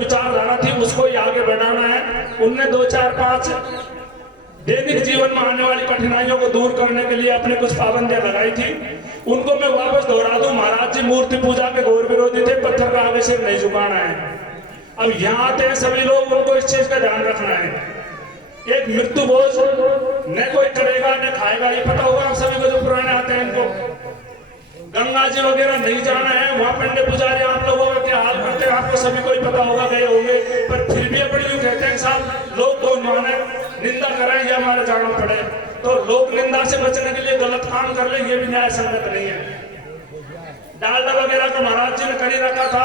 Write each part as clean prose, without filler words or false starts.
विचारधारा थी उसको ही आगे बढ़ाना है। उनने 2 4 5 दैनिक जीवन में आने वाली कठिनाइयों को दूर करने के लिए अपने कुछ पाबंदियां लगाई थी। उनको मैं वापस दोहरा दूं। महाराज जी मूर्ति पूजा के घोर विरोधी थे, पत्थर का आगे सिर नहीं झुकाना है। अब यहाँ आते हैं सभी लोग, उनको इस चीज का ध्यान रखना है। एक मृत्यु बोझ न कोई करेगा न खाएगा, ये पता होगा आप सभी को जो पुराने आते हैं इनको। गंगा जी वगैरह नहीं जाना है, वहां पंडित पुजारी आप लोगों का क्या हाल करते हैं आपको सभी को ही पता होगा, गए होंगे। पर फिर भी अपने यूं कहते हैं साहब लोग तो माने निंदा कराएं या हमारे जाना पड़े, तो लोग निंदा से बचने के लिए गलत काम कर ले, ये भी न्याय संगत नहीं है। डालडा वगैरह तो महाराज जी ने कर ही रखा था।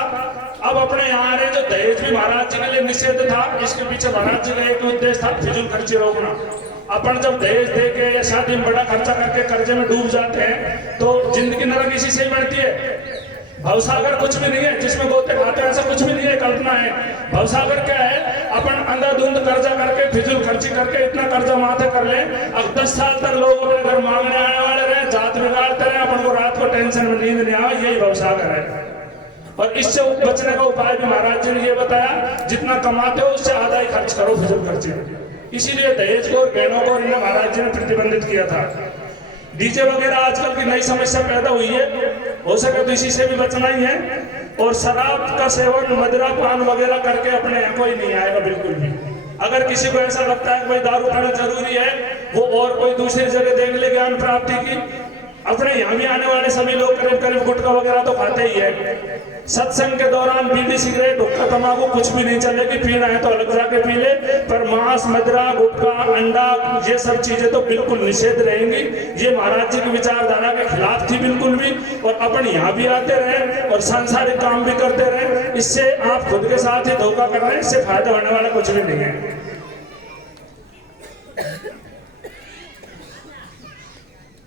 अब अपने यहाँ आ रहे जो दहेज भी महाराज जी के लिए निषेध था, इसके पीछे महाराज जी का एक उद्देश्य था फिजूल खर्ची रोकना। अपन जब दहेज दे के या शादी में बड़ा खर्चा करके कर्जे में डूब जाते हैं तो जिंदगी नरक इसी से ही बढ़ती है। भवसागर कुछ भी नहीं है जिसमें गोते खाते ऐसा कुछ भी नहीं है, कल्पना है। भवसागर क्या है, अपन अंधाधुंध कर्जा करके फिजूल खर्ची करके इतना कर्जा माथे कर ले, अब 10 साल तक लोग अपने घर मांगने आने वाले रहे, जात बिगाड़ते रहे, अपन को रात को टेंशन में नींद नहीं आवे, यही भवसागर है। और इससे बचने का उपाय भी महाराज जी ने ये बताया, जितना कमाते हो उससे आधा ही खर्च करो फिजूल खर्ची। इसीलिए दहेज को और गहनों को इन्हें महाराज जी ने प्रतिबंधित किया था। डीजे वगैरह आजकल की नई समस्या पैदा हुई है, हो सके तो इसी से भी बचना ही है। और शराब का सेवन, मदिरा पान वगैरह करके अपने यहाँ कोई नहीं आएगा बिल्कुल भी। अगर किसी को ऐसा लगता है कि भाई दारू पीना जरूरी है, वो और कोई दूसरी जगह देख ले ज्ञान प्राप्ति की। अपने यहाँ भी आने वाले सभी लोग करीब करीब गुटखा वगैरह तो खाते ही है। सत्संग के दौरान बीड़ी सिगरेट हुक्का तंबाकू कुछ भी नहीं चलेगी, पीना है तो अलग जाके पी ले, पर मांस मदिरा गुटखा अंडा ये सब चीजें तो बिल्कुल निषेध रहेंगी। ये महाराज जी की विचारधारा के खिलाफ थी बिल्कुल भी। और अपन यहाँ भी आते रहे और सांसारिक काम भी करते रहे, इससे आप खुद के साथ ही धोखा कर रहे हैं, इससे फायदा होने वाला कुछ भी नहीं है।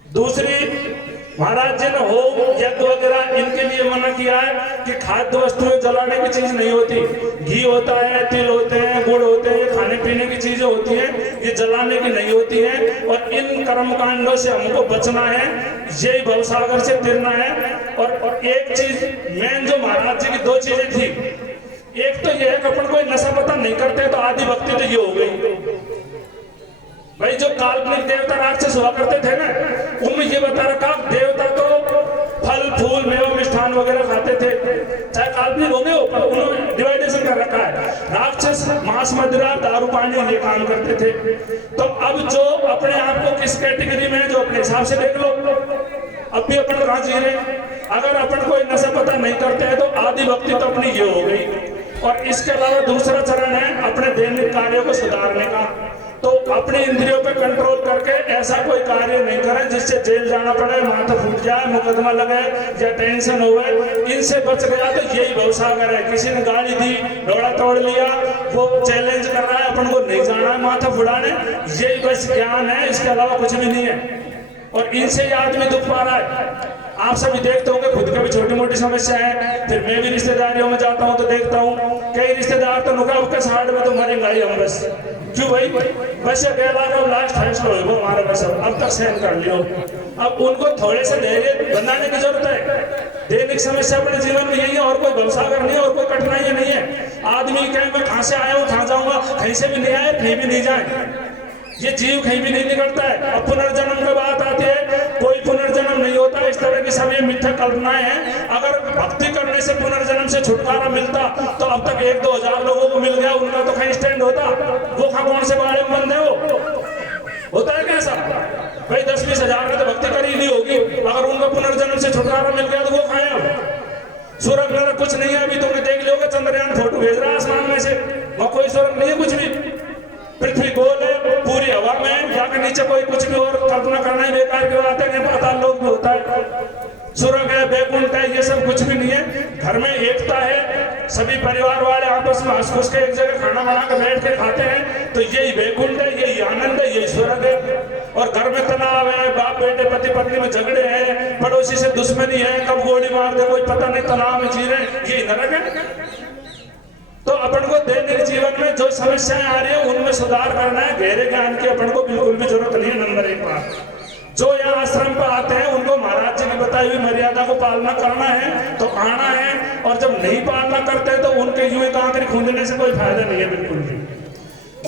दूसरी, महाराज जी ने होम यज्ञ वगैरह इनके लिए मना किया है कि खाद्य वस्तुएं जलाने की चीज नहीं होती। घी होता है, तिल होते हैं, गुड़ होते हैं, ये खाने पीने की चीजें होती हैं, ये जलाने की नहीं होती हैं। और इन कर्म कांडों से हमको बचना है, यही भवसागर से तिरना है। और एक चीज मेन जो महाराज जी की 2 चीजें थी, एक तो ये है कि अपन कोई नशा पता नहीं करते तो आदि भक्ति तो ये हो गई। भाई जो काल्पनिक देवता राक्षस हुआ करते थे ना, उनमें ये बता रखा देवता तो फल फूल मेवा मिष्ठान वगैरह खाते थे, चाहे काल्पनिक हो गए हो, पर उन्होंने डिवाइडेशन कर रखा है। राक्षस मांस मदिरा दारू पानी ये काम करते थे। तो अब जो अपने आप को किस कैटेगरी में है जो अपने हिसाब से देख लो, अब भी अपन कहाँ जी रहे। अगर अपन कोई नशा पता नहीं करते हैं तो आदि भक्ति तो अपनी ये हो गई। और इसके अलावा दूसरा चरण है अपने दैनिक कार्यों को सुधारने का। तो अपनी इंद्रियों पे कंट्रोल करके ऐसा कोई कार्य नहीं करें जिससे जेल जाना पड़े, माथा फूट जाए, मुकदमा लगे या टेंशन हो गए। इनसे बच गया तो यही भवसागर है। किसी ने गाड़ी दी, डोड़ा तोड़ लिया, वो चैलेंज कर रहा है अपन को नहीं जाना है माथा फुड़ाने, यही बस ज्ञान है, इसके अलावा कुछ भी नहीं है। और इनसे ही आदमी दुख पा रहा है। आप सभी देखते होंगे, खुद का भी छोटी मोटी समस्या है, फिर मैं भी रिश्तेदारियों में जाता हूँ तो देखता हूँ कई रिश्तेदार तो नुकाब के साइड में तो मरेंगे ही हम बस। क्यों भाई, बस अकेला का लास्ट फैसला हो हमारे बस अब तक सहन कर लियो। अब उनको थोड़े से धैर्य बनाने की जरूरत है। दैनिक समस्या अपने जीवन में यही है, और कोई भवसागर नहीं है और कोई कठिनाई नहीं है। आदमी कहे मैं कहाँ से आया हूँ कहाँ जाऊंगा, कहीं से भी नहीं आए कहीं भी नहीं जाए, ये जीव कहीं भी नहीं निकलता है। अब पुनर्जन्म की बात आती है, कोई पुनर्जन्म नहीं होता। इस तरह की सब ये मिथ्या कल्पनाएं हैं। अगर भक्ति करने से पुनर्जन्म से छुटकारा मिलता तो अब तक 1-2 हजार लोगों को मिल गया, उनका तो कहीं स्टैंड होता। वो कौन से बारे में बंद है, वो होता है कैसा भाई? 10-20 हजार ने तो भक्ति करी नहीं होगी, अगर उनका पुनर्जन्म से छुटकारा मिल गया तो वो खाया। स्वर्ग नरक कुछ नहीं है। अभी तुमने देख लिया चंद्रयान फोटो भेज रहा है आसमान में से, वहां कोई स्वर्ग नहीं है कुछ भी। पृथ्वी गोल है, पूरी हवा में, जाकर नीचे कोई कुछ भी और कल्पना करना ही बेकार की बात है। पाताल लोक भी होता है, स्वर्ग है, बैकुंठ है, ये सब कुछ भी नहीं है। घर में एकता है, सभी परिवार वाले आपस में हंस खुश के एक जगह खाना बना कर बैठ के खाते हैं, तो यही बैकुंठ है, यही आनंद है, यही स्वर्ग है। और घर में तनाव है, बाप बेटे पति पत्नी में झगड़े हैं, पड़ोसी से दुश्मनी है, कब गोली मार दे कोई पता नहीं, तनाव में जी रहे, यही नरक है। तो अपन को दैनिक जीवन में जो समस्याएं आ रही है उनमें सुधार करना है। गहरे ज्ञान की अपन को बिल्कुल भी जरूरत नहीं है। नंबर 1 बात, जो यहाँ आश्रम पर आते हैं उनको महाराज जी की बताई हुई मर्यादा को पालना करना है तो आना है, और जब नहीं पालना करते तो उनके यूं एक आंकड़ी खूंदने से कोई फायदा नहीं है बिल्कुल भी।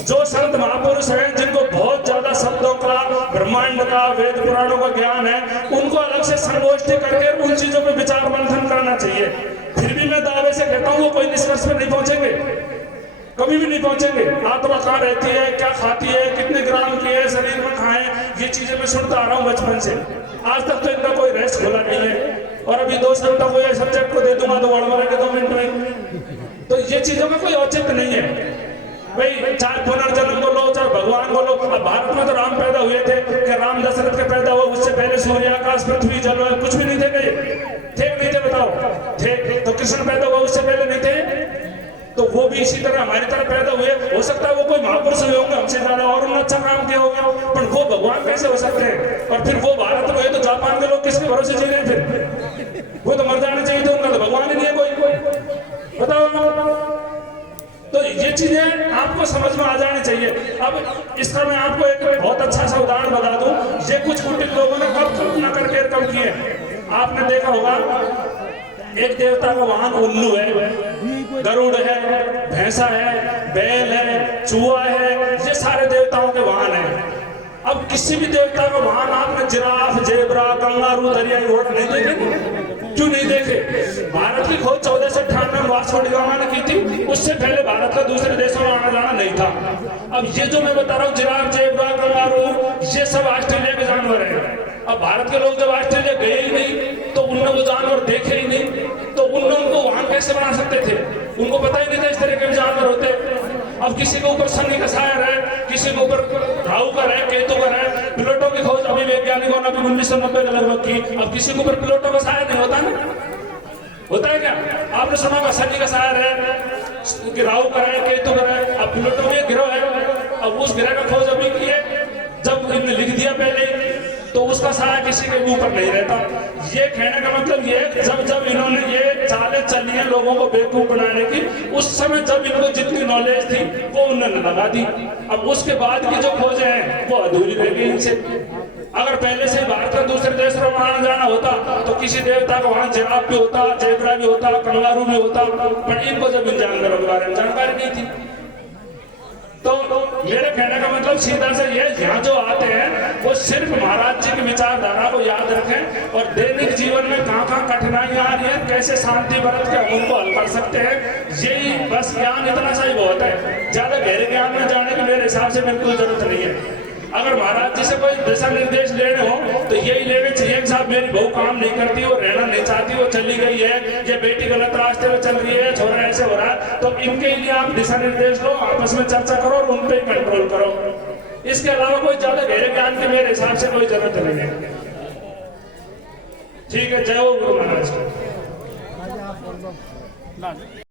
जो संत महापुरुष हैं जिनको बहुत ज्यादा शब्दों का, ब्रह्मांड का, वेद पुराणों का ज्ञान है, उनको अलग से संगोष्ठी करके उन चीजों पर विचार मंथन करना चाहिए। फिर भी मैं दावे से कहता हूँ वो कोई निष्कर्ष पर नहीं पहुंचेंगे, कभी भी नहीं पहुंचेंगे। आत्मा कहाँ रहती है, क्या खाती है, कितने ग्राम की है, शरीर में कहाँ है, ये चीजें मैं सुनता आ रहा हूँ बचपन से। आज तक तो इनका कोई रहस्य खुला नहीं है। और अभी 2 घंटा को ये सब्जेक्ट को दे दूंगा तो गड़बड़ेगा 2 मिनट में। तो ये चीजों का कोई औचित्य नहीं है भाई। चाहे पुनर्जन्म बोलो, चाहे भगवान बोलो। अब भारत में तो राम पैदा हुए थे कि राम दशरथ के पैदा हुए, उससे पहले सूर्य, आकाश, पृथ्वी, जल कुछ भी नहीं थे थे नहीं थे बताओ? थे। तो कृष्ण पैदा हुआ उससे पहले नहीं थे? तो वो भी इसी तरह हमारी तरह पैदा हुए। हो सकता है वो कोई महापुरुष हुए होंगे हमसे ज्यादा और उन्होंने अच्छा काम किया होगा, पर वो भगवान कैसे हो सकते हैं? और फिर वो भारत में, तो जापान के लोग किसके भरोसे जी रहे हैं? फिर वो तो मर जाने चाहिए थे, उनका तो भगवान ही नहीं है कोई। बताओ। तो ये चीजें आपको समझ में आ जानी चाहिए। अब इसका मैं आपको एक बहुत अच्छा सा उदाहरण बता दूं। ये कुछ कुटिल लोगों ने कब कल्पना करके कम किए। आपने देखा होगा एक देवता का वाहन उल्लू है, गरुड़ है, भैंसा है, बैल है, चूहा है, ये सारे देवताओं के वाहन हैं। अब किसी भी देवता का वाहन आपने जिराफ, जेबरा, कंगारू, दरियाई घोड़ा नहीं देखे? क्यों नहीं देखे? भारत की खोज 1498 में वास्को डी गामा ने की थी। उससे पहले भारत का दूसरे देशों में आना जाना नहीं था। अब ये जो मैं बता रहा हूँ जिराफ, जेबरा, कंगारू, ये सब ऑस्ट्रेलिया के जानवर हैं। अब भारत के लोग जब ऑस्ट्रेलिया गए ही नहीं तो उन्होंने वो जानवर देखे ही नहीं, तो उन्होंने उनको वाहन कैसे बना सकते थे? उनको पता ही नहीं था इस तरह के जानवर होते। अब किसी के ऊपर शनि का साया है, किसी के ऊपर राहु का है, केतु का है। प्लूटो की खोज अभी वैज्ञानिकों ने अभी 1990 के लगभग की। अब किसी के ऊपर प्लूटो का साया नहीं होता ना, होता है क्या? आपने सुना होगा शनि का साया है, राहु का है, केतु का है। अब प्लूटो भी एक ग्रह है। अब उस ग्रह का खोज अभी की है, जब इन्होंने लिख दिया पहले तो उसका साया किसी के ऊपर नहीं रहता। ये कहने का मतलब ये, जब इन्होंने ये चालें चली हैं लोगों को बेवकूफ बनाने की, उस समय जब इनको जितनी नॉलेज थी वो उन्होंने लगा दी। अब उसके बाद की जो खोजें हैं वो अधूरी रह गई इनसे। अगर पहले से भारत का दूसरे देशों में आना जाना होता तो किसी देवता को वहां जिराफ भी होता, जेबरा भी होता, कंगारू भी होता, पर इनको जब इन जानवरों के बारे में जानकारी नहीं थी। तो मेरे कहने का मतलब सीधा से ये, यहाँ जो आते हैं वो सिर्फ महाराज जी की विचारधारा को याद रखें और दैनिक जीवन में कहाँ कहाँ कठिनाइयां आ रही है, कैसे शांति बरत के हम उनको हल कर सकते हैं, यही बस ज्ञान इतना सा ही बहुत है। ज्यादा गहरे ज्ञान में जाने की मेरे हिसाब से बिल्कुल जरूरत नहीं है। अगर महाराज जी से कोई दिशा निर्देश लेने हो तो यही लेने चाहिए कि साहब मेरी बहू काम नहीं करती, वो रहना नहीं चाहती, वो चली गई है, ये बेटी गलत रास्ते में चल रही है, छोरा ऐसे हो रहा है, तो इनके लिए आप दिशा निर्देश लो, आपस में चर्चा करो और उन पे कंट्रोल करो। इसके अलावा कोई ज्यादा गहरे ज्ञान की मेरे हिसाब से कोई जरूरत नहीं है। ठीक है, जय हो गुरु महाराज।